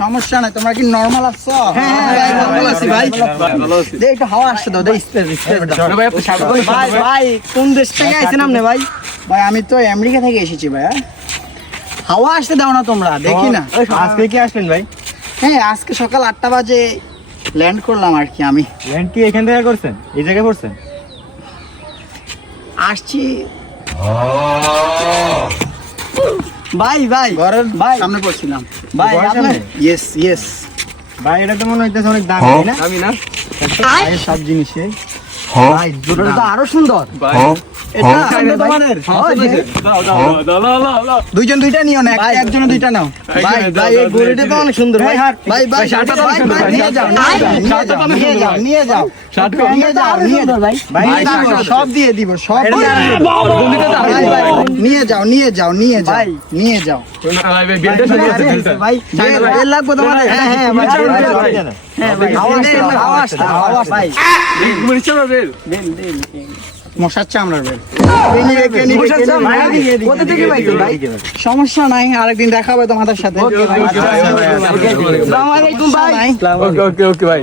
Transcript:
সমস্যা নাই, তোমরা কি নরমাল আছো? একটু হাওয়া আসছে তো, ভাই কোন দেশ থেকে আইছেন আপনি? ভাই ভাই আমি তো আমেরিকা থেকে এসেছি ভাইয়া। হাওয়া আসতে দাও না তোমরা, দেখি না। আজকে কি আসলেন ভাই? হ্যাঁ আজকে সকাল 8টা বাজে ল্যান্ড করলাম আর কি। আমি ল্যান্ড কি এখান থেকে করছেন? এই জায়গায় করছেন? আসছি ভাই ঘরের সামনে পড়ছিলাম ভাই। আপনার ইয়েস ভাই এটা তো মনে হইতেছে অনেক দামি, তাই না? আমি না সব জিনিসে ভাই জুতোটা তো আরো সুন্দর। এটা তোমাদের দুইজন দুইটা নিও না, একজন দুইটা নাও। ভাই এই গড়িটা তো অনেক সুন্দর ভাই। ভাই নিয়ে যাও সব দিয়ে দিব, সব নিয়ে যাও। ভাই বেল লাগবে তোমাদের? হ্যাঁ ভাই মশার চামড়ার বেল। সমস্যা নাই, আরেকদিন দেখা হবে তোমাদের সাথে। ওকে ভাই।